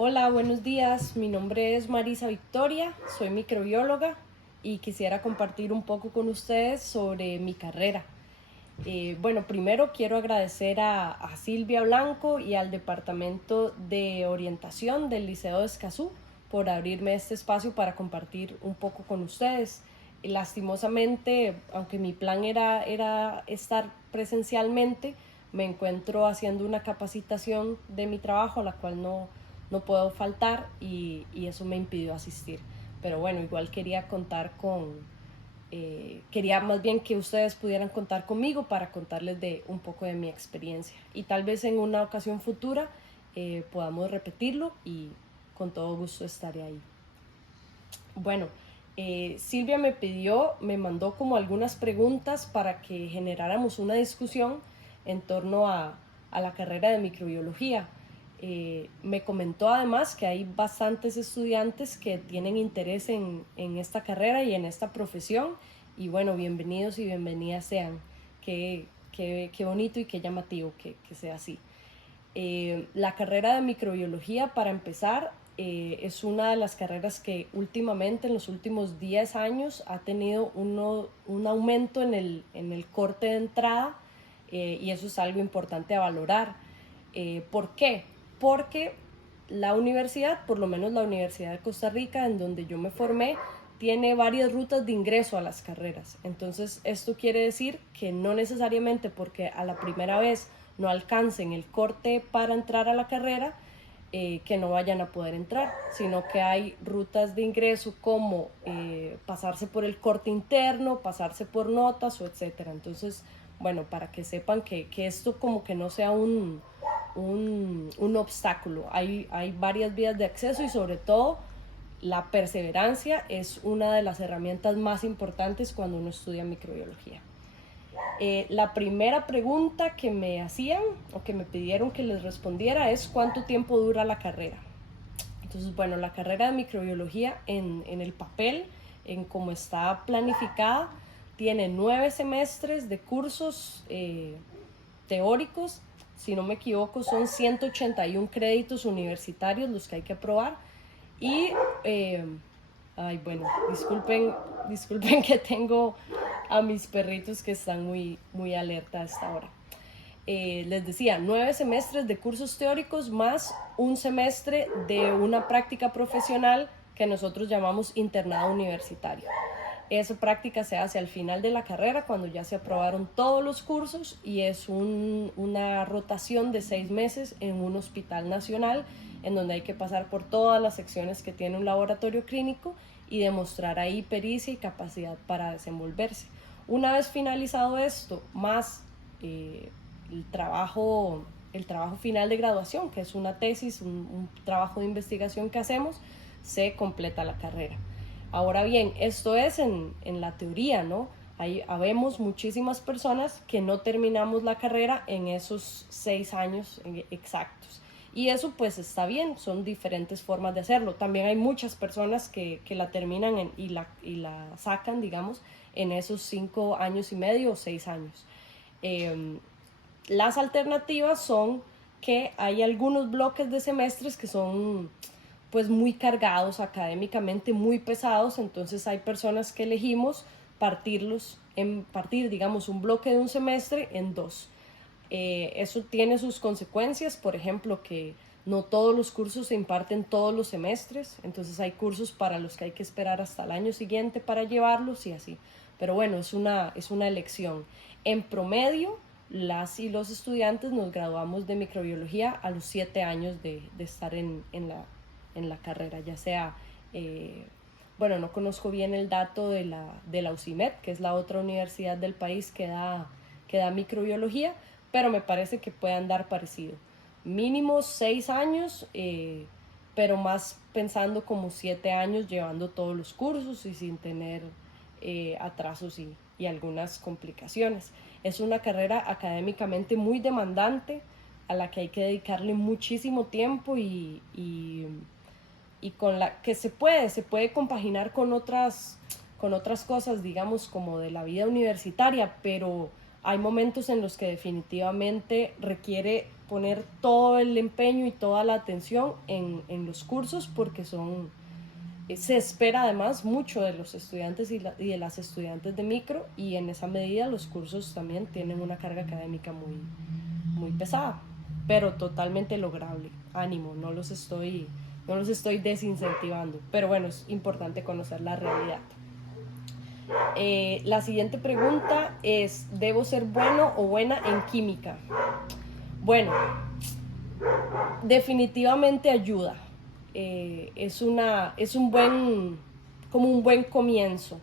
Hola, buenos días. Mi nombre es Marisa Victoria, soy microbióloga y quisiera compartir un poco con ustedes sobre mi carrera. Bueno, primero quiero agradecer a Silvia Blanco y al Departamento de Orientación del Liceo de Escazú por abrirme este espacio para compartir un poco con ustedes. Lastimosamente, aunque mi plan era estar presencialmente, me encuentro haciendo una capacitación de mi trabajo a la cual no puedo faltar y eso me impidió asistir. Pero bueno, igual quería más bien que ustedes pudieran contar conmigo para contarles de un poco de mi experiencia. Y tal vez en una ocasión futura podamos repetirlo y con todo gusto estaré ahí. Bueno, Silvia me mandó como algunas preguntas para que generáramos una discusión en torno a la carrera de microbiología. Me comentó además que hay bastantes estudiantes que tienen interés en esta carrera y en esta profesión. Y bueno, bienvenidos y bienvenidas sean. Qué bonito y qué llamativo que sea así. La carrera de microbiología, para empezar, es una de las carreras que últimamente, en los últimos 10 años, ha tenido un aumento en el corte de entrada y eso es algo importante a valorar. ¿Por qué? Porque la universidad, por lo menos la Universidad de Costa Rica, en donde yo me formé, tiene varias rutas de ingreso a las carreras. Entonces, esto quiere decir que no necesariamente porque a la primera vez no alcancen el corte para entrar a la carrera, que no vayan a poder entrar, sino que hay rutas de ingreso como pasarse por el corte interno, pasarse por notas o etcétera. Entonces, bueno, para que sepan que esto como que no sea un obstáculo. Hay varias vías de acceso y sobre todo la perseverancia es una de las herramientas más importantes cuando uno estudia microbiología. La primera pregunta que me hacían o que me pidieron que les respondiera es ¿cuánto tiempo dura la carrera? Entonces, bueno, la carrera de microbiología en el papel, en cómo está planificada, tiene 9 semestres de cursos teóricos. Si no me equivoco, son 181 créditos universitarios los que hay que aprobar. Y, ay, bueno, disculpen que tengo a mis perritos que están muy alerta a esta hora. Les decía, 9 semestres de cursos teóricos más un semestre de una práctica profesional que nosotros llamamos internado universitario. Esa práctica se hace al final de la carrera cuando ya se aprobaron todos los cursos y es una rotación de 6 meses en un hospital nacional en donde hay que pasar por todas las secciones que tiene un laboratorio clínico y demostrar ahí pericia y capacidad para desenvolverse. Una vez finalizado esto, más el trabajo final de graduación, que es una tesis, un trabajo de investigación que hacemos, se completa la carrera. Ahora bien, esto es en la teoría, ¿no? Habemos muchísimas personas que no terminamos la carrera en esos 6 años exactos. Y eso pues está bien, son diferentes formas de hacerlo. También hay muchas personas que la terminan y la sacan, digamos, en esos 5 años y medio o 6 años. Las alternativas son que hay algunos bloques de semestres que son pues muy cargados académicamente, muy pesados, entonces hay personas que elegimos partir, digamos, un bloque de un semestre en dos. Eso tiene sus consecuencias, por ejemplo, que no todos los cursos se imparten todos los semestres, entonces hay cursos para los que hay que esperar hasta el año siguiente para llevarlos y así. Pero bueno, es una elección. En promedio, las y los estudiantes nos graduamos de microbiología a los 7 años de estar en la carrera, ya sea, bueno, no conozco bien el dato de la UCIMED, que es la otra universidad del país que da microbiología, pero me parece que puede andar parecido. Mínimo 6 años, pero más pensando como 7 años llevando todos los cursos y sin tener atrasos y algunas complicaciones. Es una carrera académicamente muy demandante a la que hay que dedicarle muchísimo tiempo y con la que se puede compaginar con otras cosas, digamos, como de la vida universitaria, pero hay momentos en los que definitivamente requiere poner todo el empeño y toda la atención en los cursos porque se espera además mucho de los estudiantes y de las estudiantes de micro, y en esa medida los cursos también tienen una carga académica muy pesada, pero totalmente lograble. Ánimo, no los estoy desincentivando, pero bueno, es importante conocer la realidad. La siguiente pregunta es, ¿debo ser bueno o buena en química? Bueno, definitivamente ayuda. Es como un buen comienzo.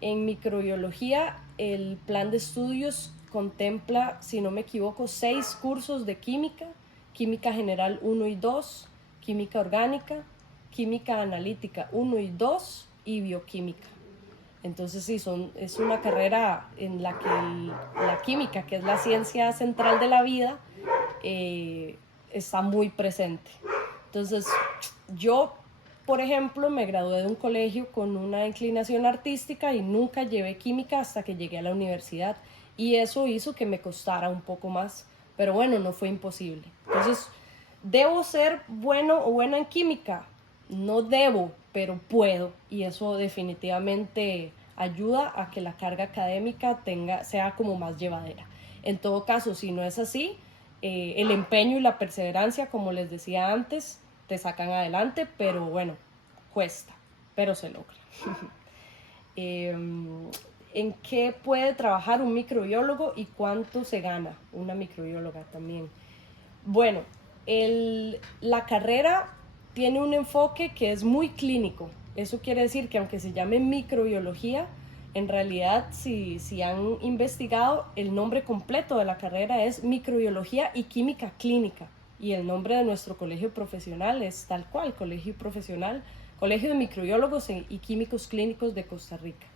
En microbiología, el plan de estudios contempla, si no me equivoco, 6 cursos de química: química general 1 y 2, química orgánica, química analítica 1 y 2 y bioquímica. Entonces sí, es una carrera en la que la química, que es la ciencia central de la vida, está muy presente. Entonces yo, por ejemplo, me gradué de un colegio con una inclinación artística y nunca llevé química hasta que llegué a la universidad, y eso hizo que me costara un poco más, pero bueno, no fue imposible. Entonces, ¿debo ser bueno o buena en química? No debo, pero puedo, y eso definitivamente ayuda a que la carga académica sea como más llevadera. En todo caso, si no es así, el empeño y la perseverancia, como les decía antes, te sacan adelante, pero bueno, cuesta, pero se logra. ¿En qué puede trabajar un microbiólogo y cuánto se gana una microbióloga también? Bueno, la carrera tiene un enfoque que es muy clínico. Eso quiere decir que aunque se llame microbiología, en realidad, si han investigado, el nombre completo de la carrera es microbiología y química clínica. Y el nombre de nuestro colegio profesional es tal cual, Colegio Profesional, Colegio de Microbiólogos y Químicos Clínicos de Costa Rica.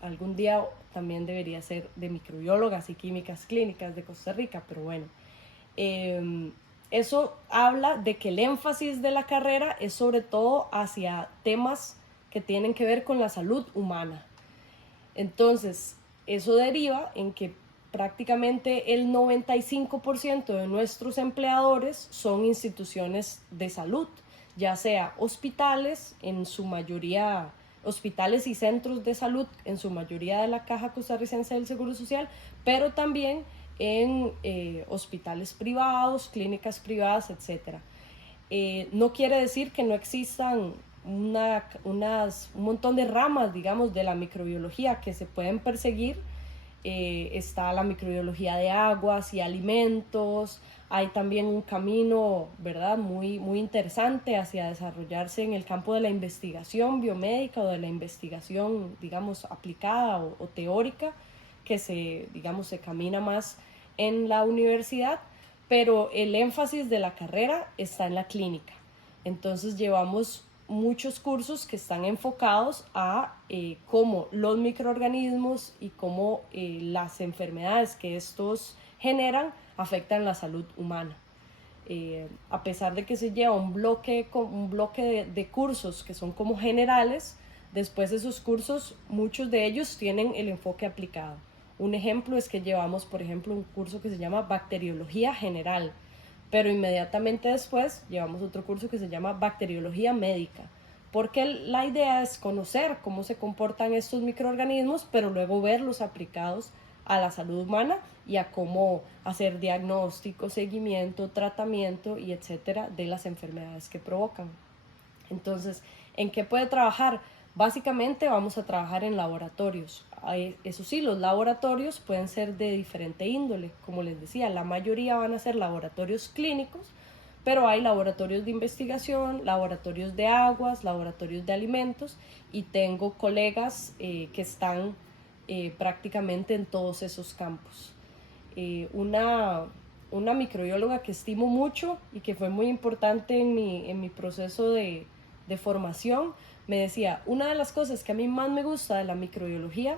Algún día también debería ser de microbiólogas y químicas clínicas de Costa Rica, pero bueno. Eso habla de que el énfasis de la carrera es sobre todo hacia temas que tienen que ver con la salud humana. Entonces, eso deriva en que prácticamente el 95% de nuestros empleadores son instituciones de salud, ya sea hospitales, en su mayoría hospitales y centros de salud, en su mayoría de la Caja Costarricense del Seguro Social, pero también en hospitales privados, clínicas privadas, etc. No quiere decir que no existan un montón de ramas, digamos, de la microbiología que se pueden perseguir. Está la microbiología de aguas y alimentos. Hay también un camino, ¿verdad?, muy interesante hacia desarrollarse en el campo de la investigación biomédica o de la investigación, digamos, aplicada o teórica, que se camina más en la universidad, pero el énfasis de la carrera está en la clínica. Entonces llevamos muchos cursos que están enfocados a cómo los microorganismos y cómo las enfermedades que estos generan afectan la salud humana. A pesar de que se lleva un bloque de cursos que son como generales, después de esos cursos, muchos de ellos tienen el enfoque aplicado. Un ejemplo es que llevamos, por ejemplo, un curso que se llama Bacteriología General, pero inmediatamente después llevamos otro curso que se llama Bacteriología Médica, porque la idea es conocer cómo se comportan estos microorganismos, pero luego verlos aplicados a la salud humana y a cómo hacer diagnóstico, seguimiento, tratamiento y etcétera de las enfermedades que provocan. Entonces, ¿en qué puede trabajar? Básicamente vamos a trabajar en laboratorios. Eso sí, los laboratorios pueden ser de diferente índole. Como les decía, la mayoría van a ser laboratorios clínicos, pero hay laboratorios de investigación, laboratorios de aguas, laboratorios de alimentos, y tengo colegas que están prácticamente en todos esos campos. Una microbióloga que estimo mucho y que fue muy importante en mi proceso de formación, me decía, una de las cosas que a mí más me gusta de la microbiología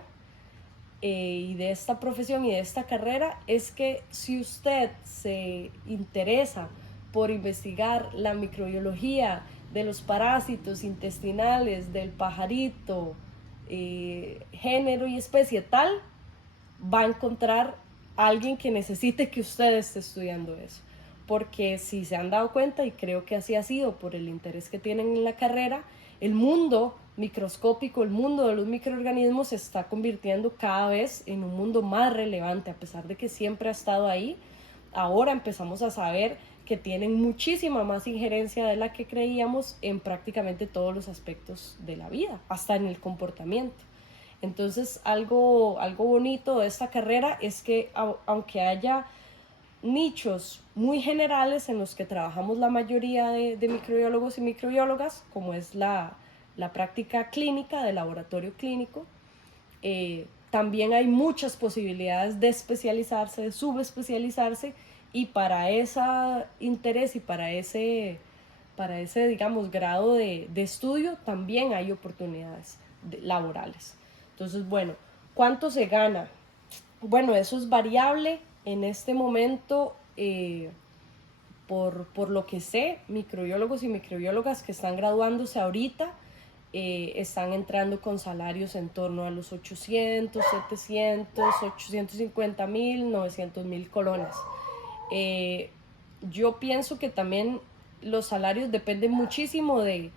y de esta profesión y de esta carrera es que si usted se interesa por investigar la microbiología de los parásitos intestinales, del pajarito, género y especie tal, va a encontrar a alguien que necesite que usted esté estudiando eso. porque si se han dado cuenta, y creo que así ha sido por el interés que tienen en la carrera, el mundo microscópico, el mundo de los microorganismos se está convirtiendo cada vez en un mundo más relevante, a pesar de que siempre ha estado ahí. Ahora empezamos a saber que tienen muchísima más injerencia de la que creíamos en prácticamente todos los aspectos de la vida, hasta en el comportamiento. Entonces, algo bonito de esta carrera es que aunque haya nichos muy generales en los que trabajamos la mayoría de microbiólogos y microbiólogas, como es la práctica clínica, de laboratorio clínico, también hay muchas posibilidades de especializarse, de subespecializarse, y para ese interés y para ese digamos, grado de estudio también hay oportunidades laborales. Entonces, bueno, ¿cuánto se gana? Bueno, eso es variable. En este momento, por lo que sé, microbiólogos y microbiólogas que están graduándose ahorita están entrando con salarios en torno a los 800, 700, 850 mil, 900 mil colones. Yo pienso que también los salarios dependen muchísimo de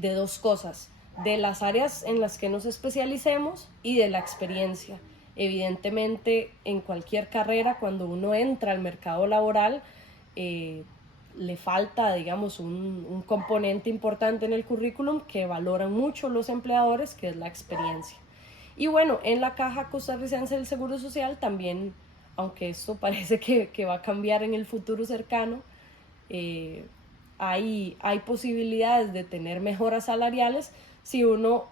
dos cosas: de las áreas en las que nos especialicemos y de la experiencia. Evidentemente, en cualquier carrera, cuando uno entra al mercado laboral, le falta, digamos, un componente importante en el currículum que valoran mucho los empleadores, que es la experiencia. Y bueno, en la Caja Costarricense del Seguro Social también, aunque esto parece que va a cambiar en el futuro cercano, hay posibilidades de tener mejoras salariales si uno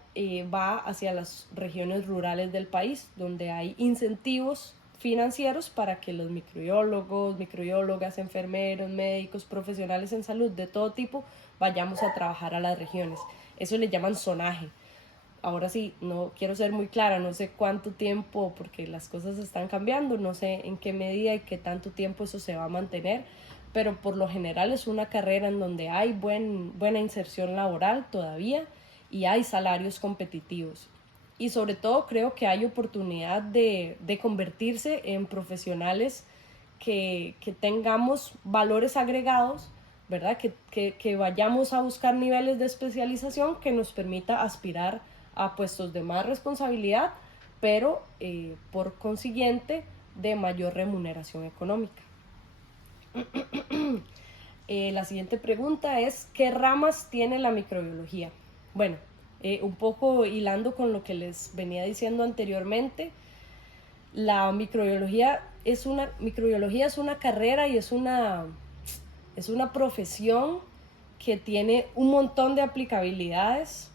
va hacia las regiones rurales del país, donde hay incentivos financieros para que los microbiólogos, microbiólogas, enfermeros, médicos, profesionales en salud de todo tipo vayamos a trabajar a las regiones. Eso le llaman zonaje. Ahora sí, no quiero ser muy clara, no sé cuánto tiempo, porque las cosas están cambiando, no sé en qué medida y qué tanto tiempo eso se va a mantener, pero por lo general es una carrera en donde hay buena inserción laboral todavía y hay salarios competitivos. Y sobre todo creo que hay oportunidad de convertirse en profesionales que tengamos valores agregados, ¿verdad? Que vayamos a buscar niveles de especialización que nos permita aspirar a puestos de más responsabilidad, pero por consiguiente de mayor remuneración económica. La siguiente pregunta es: ¿qué ramas tiene la microbiología? Bueno, un poco hilando con lo que les venía diciendo anteriormente, la microbiología es una carrera y es una profesión que tiene un montón de aplicabilidades.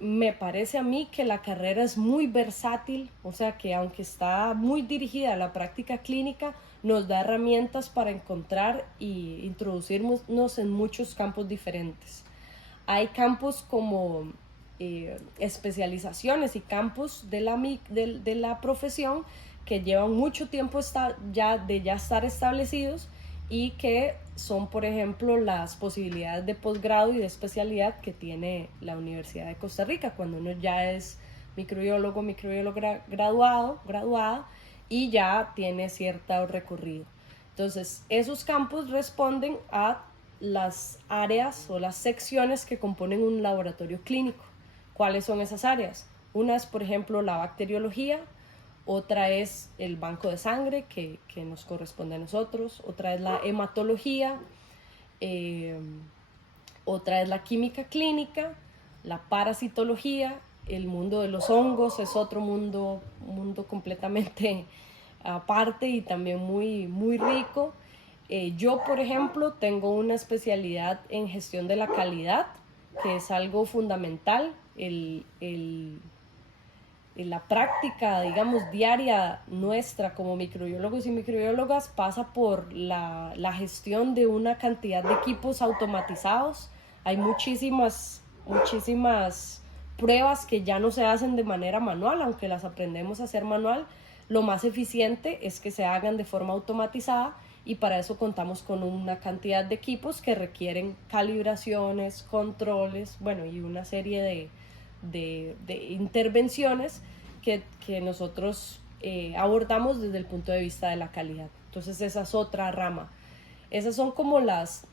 Me parece a mí que la carrera es muy versátil, o sea que aunque está muy dirigida a la práctica clínica, nos da herramientas para encontrar y introducirnos en muchos campos diferentes. Hay campos como especializaciones y campos de la profesión que llevan mucho tiempo ya estar establecidos, y que son, por ejemplo, las posibilidades de posgrado y de especialidad que tiene la Universidad de Costa Rica cuando uno ya es microbiólogo graduada, y ya tiene cierto recorrido. Entonces, esos campos responden a las áreas o las secciones que componen un laboratorio clínico. ¿Cuáles son esas áreas? Una es, por ejemplo, la bacteriología. Otra es el banco de sangre que nos corresponde a nosotros. Otra es la hematología. Otra es la química clínica, la parasitología. El mundo de los hongos es otro mundo completamente aparte y también muy rico. Yo, por ejemplo, tengo una especialidad en gestión de la calidad, que es algo fundamental. La práctica, digamos, diaria nuestra como microbiólogos y microbiólogas pasa por la gestión de una cantidad de equipos automatizados. Hay muchísimas pruebas que ya no se hacen de manera manual, aunque las aprendemos a hacer manual. Lo más eficiente es que se hagan de forma automatizada, y para eso contamos con una cantidad de equipos que requieren calibraciones, controles, bueno, y una serie de intervenciones que nosotros abordamos desde el punto de vista de la calidad. Entonces esa es otra rama. Esas son como las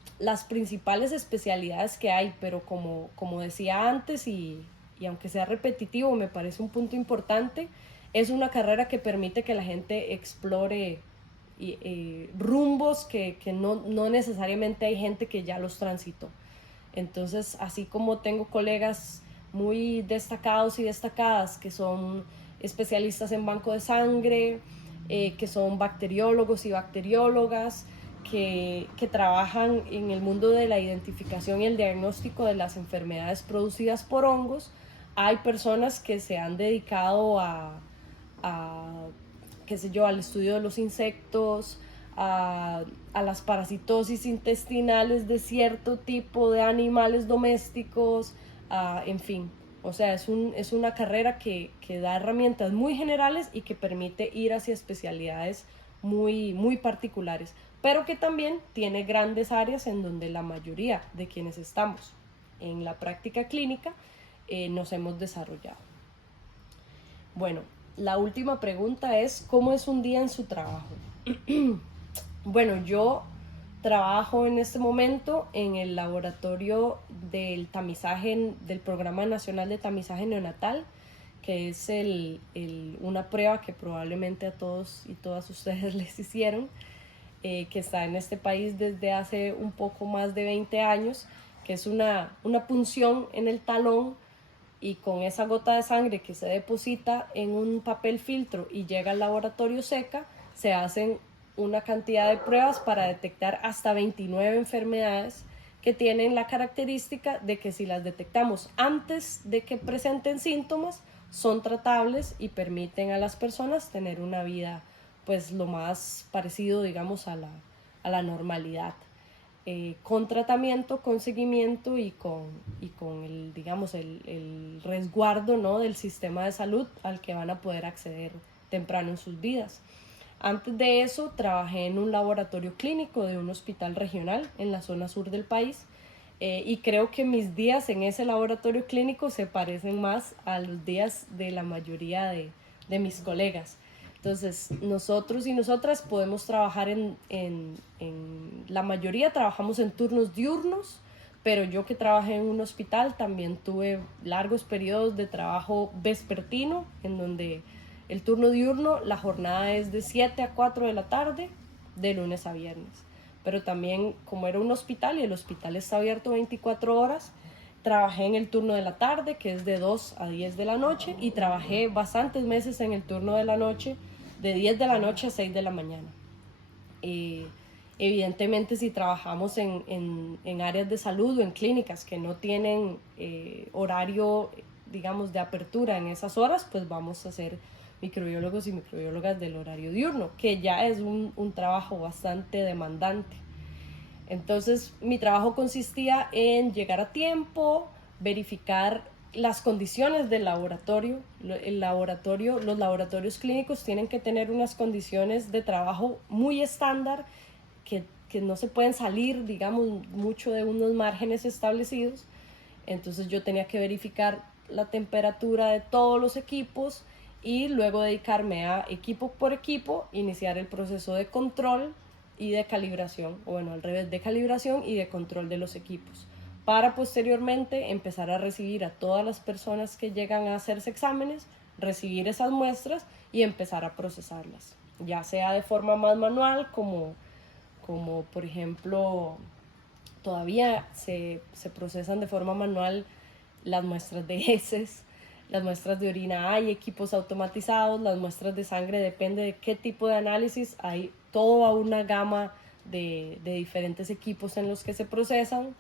principales especialidades que hay, pero como decía antes, y aunque sea repetitivo, me parece un punto importante, es una carrera que permite que la gente explore rumbos que no necesariamente hay gente que ya los transitó. Entonces, así como tengo colegas muy destacados y destacadas que son especialistas en banco de sangre, que son bacteriólogos y bacteriólogas, que trabajan en el mundo de la identificación y el diagnóstico de las enfermedades producidas por hongos, hay personas que se han dedicado a qué sé yo, al estudio de los insectos, a las parasitosis intestinales de cierto tipo de animales domésticos, en fin. O sea, es una carrera que da herramientas muy generales y que permite ir hacia especialidades muy particulares, pero que también tiene grandes áreas en donde la mayoría de quienes estamos en la práctica clínica nos hemos desarrollado. Bueno, la última pregunta es, ¿cómo es un día en su trabajo? Bueno, yo trabajo en este momento en el laboratorio del tamizaje, del Programa Nacional de Tamizaje Neonatal, que es una prueba que probablemente a todos y todas ustedes les hicieron, que está en este país desde hace un poco más de 20 años, que es una punción en el talón, y con esa gota de sangre que se deposita en un papel filtro y llega al laboratorio seca, se hacen una cantidad de pruebas para detectar hasta 29 enfermedades que tienen la característica de que si las detectamos antes de que presenten síntomas, son tratables y permiten a las personas tener una vida pues lo más parecido, digamos, a la normalidad. Con tratamiento, con seguimiento y con el, digamos, el resguardo, ¿no?, del sistema de salud al que van a poder acceder temprano en sus vidas. Antes de eso, trabajé en un laboratorio clínico de un hospital regional en la zona sur del país, y creo que mis días en ese laboratorio clínico se parecen más a los días de la mayoría de mis colegas. Entonces, nosotros y nosotras podemos trabajar la mayoría trabajamos en turnos diurnos, pero yo que trabajé en un hospital también tuve largos periodos de trabajo vespertino, en donde el turno diurno, la jornada es de 7 a 4 de la tarde, de lunes a viernes. Pero también, como era un hospital y el hospital está abierto 24 horas, trabajé en el turno de la tarde, que es de 2 a 10 de la noche, y trabajé bastantes meses en el turno de la noche, de 10 de la noche a 6 de la mañana. Evidentemente, si trabajamos en áreas de salud o en clínicas que no tienen horario, digamos, de apertura en esas horas, pues vamos a ser microbiólogos y microbiólogas del horario diurno, que ya es un trabajo bastante demandante. Entonces, mi trabajo consistía en llegar a tiempo, verificar las condiciones del laboratorio. Los laboratorios clínicos tienen que tener unas condiciones de trabajo muy estándar que no se pueden salir, digamos, mucho de unos márgenes establecidos. Entonces yo tenía que verificar la temperatura de todos los equipos y luego dedicarme a equipo por equipo, iniciar el proceso de control y de calibración, o bueno, al revés, de calibración y de control de los equipos, para posteriormente empezar a recibir a todas las personas que llegan a hacerse exámenes, recibir esas muestras y empezar a procesarlas, ya sea de forma más manual, como por ejemplo, todavía se procesan de forma manual las muestras de heces, las muestras de orina. Hay equipos automatizados, las muestras de sangre depende de qué tipo de análisis, hay toda una gama de diferentes equipos en los que se procesan.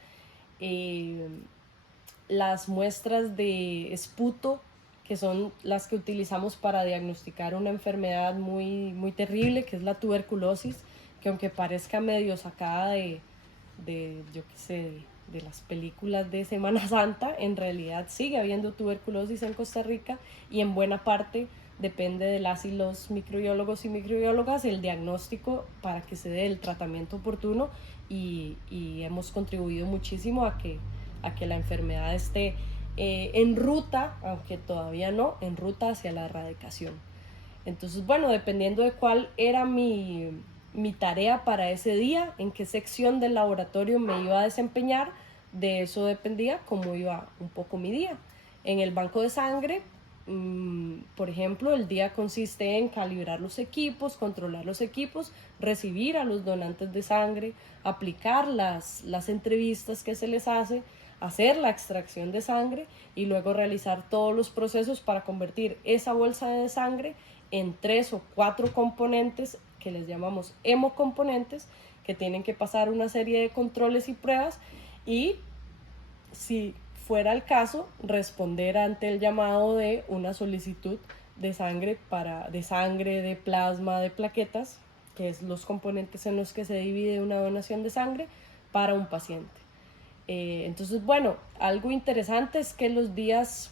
Las muestras de esputo, que son las que utilizamos para diagnosticar una enfermedad muy terrible, que es la tuberculosis, que aunque parezca medio sacada yo qué sé, de las películas de Semana Santa, en realidad sigue habiendo tuberculosis en Costa Rica, y en buena parte depende de las y los microbiólogos y microbiólogas el diagnóstico para que se dé el tratamiento oportuno, y hemos contribuido muchísimo a que la enfermedad esté en ruta, aunque todavía no, en ruta hacia la erradicación. Entonces, bueno, dependiendo de cuál era mi mi tarea para ese día, en qué sección del laboratorio me iba a desempeñar. De eso dependía cómo iba un poco mi día. En el banco de sangre, por ejemplo, el día consiste en calibrar los equipos, controlar los equipos, recibir a los donantes de sangre, aplicar las entrevistas que se les hace, hacer la extracción de sangre y luego realizar todos los procesos para convertir esa bolsa de sangre en 3 o 4 componentes que les llamamos hemocomponentes, que tienen que pasar una serie de controles y pruebas y, si fuera el caso, responder ante el llamado de una solicitud de sangre, de plasma, de plaquetas, que es los componentes en los que se divide una donación de sangre para un paciente. Entonces, bueno, algo interesante es que los días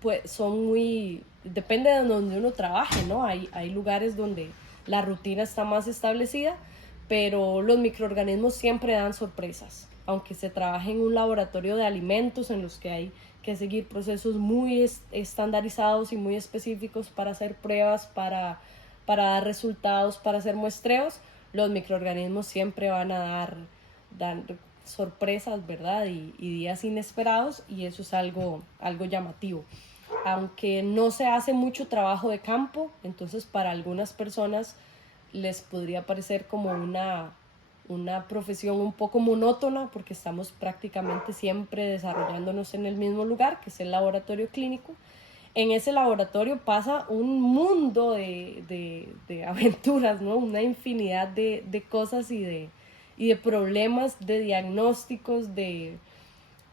pues son muy, depende de donde uno trabaje, ¿no? Hay lugares donde la rutina está más establecida, pero los microorganismos siempre dan sorpresas, aunque se trabaje en un laboratorio de alimentos en los que hay que seguir procesos muy estandarizados y muy específicos para hacer pruebas, para dar resultados, para hacer muestreos. Los microorganismos siempre van a dar sorpresas, ¿verdad? Y días inesperados, y eso es algo llamativo. Aunque no se hace mucho trabajo de campo, entonces para algunas personas les podría parecer como una profesión un poco monótona, porque estamos prácticamente siempre desarrollándonos en el mismo lugar, que es el laboratorio clínico. En ese laboratorio pasa un mundo de aventuras, ¿no? Una infinidad de cosas y de problemas, de diagnósticos, de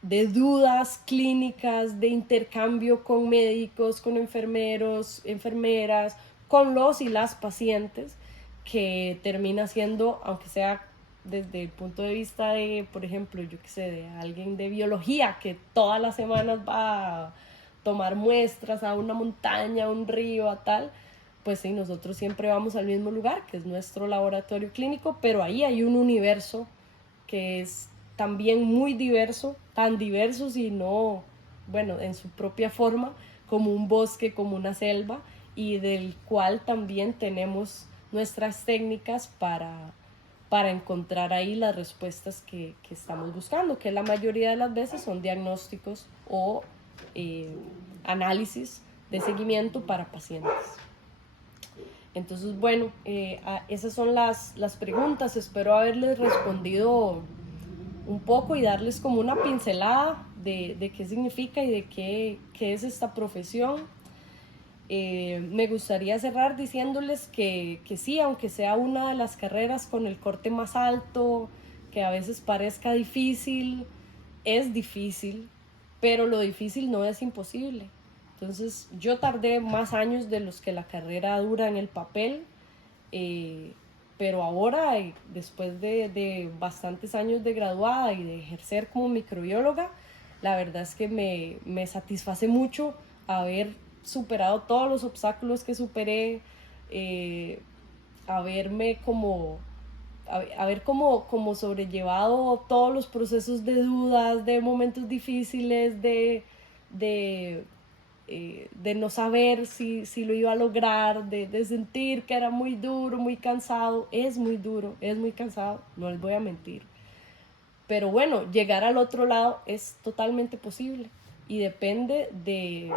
dudas clínicas, de intercambio con médicos, con enfermeros, enfermeras, con los y las pacientes, que termina siendo, aunque sea desde el punto de vista de, por ejemplo, yo qué sé, de alguien de biología que todas las semanas va a tomar muestras a una montaña, a un río, a tal, pues sí, nosotros siempre vamos al mismo lugar, que es nuestro laboratorio clínico, pero ahí hay un universo que es también muy diverso, tan diverso si no, bueno, en su propia forma, como un bosque, como una selva, y del cual también tenemos nuestras técnicas para encontrar ahí las respuestas que estamos buscando, que la mayoría de las veces son diagnósticos o análisis de seguimiento para pacientes. Entonces, bueno, esas son las preguntas. Espero haberles respondido un poco y darles como una pincelada de qué significa y de qué es esta profesión. Me gustaría cerrar diciéndoles que sí, aunque sea una de las carreras con el corte más alto, que a veces parezca difícil, es difícil, pero lo difícil no es imposible. Entonces yo tardé más años de los que la carrera dura en el papel, pero ahora, después de bastantes años de graduada y de ejercer como microbióloga, la verdad es que me satisface mucho haber superado todos los obstáculos que superé, haberme como haber como sobrellevado todos los procesos de dudas, de momentos difíciles, de no saber si lo iba a lograr, de sentir que era muy duro, muy cansado. Es muy duro, es muy cansado, no les voy a mentir. Pero bueno, llegar al otro lado es totalmente posible y depende de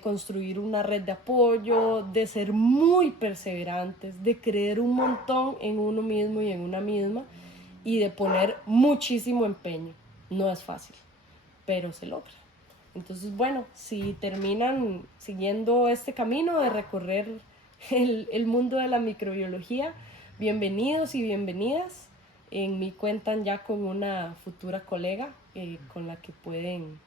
construir una red de apoyo, de ser muy perseverantes, de creer un montón en uno mismo y en una misma y de poner muchísimo empeño. No es fácil, pero se logra. Entonces, bueno, si terminan siguiendo este camino de recorrer el mundo de la microbiología, bienvenidos y bienvenidas. En mí cuentan ya con una futura colega con la que pueden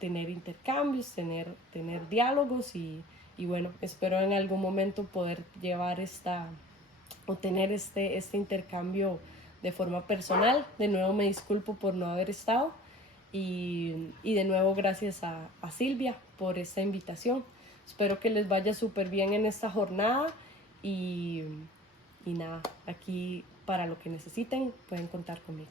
tener intercambios, tener diálogos y bueno, espero en algún momento poder llevar tener este intercambio de forma personal. De nuevo me disculpo por no haber estado y de nuevo gracias a Silvia por esta invitación. Espero que les vaya súper bien en esta jornada y nada, aquí para lo que necesiten pueden contar conmigo.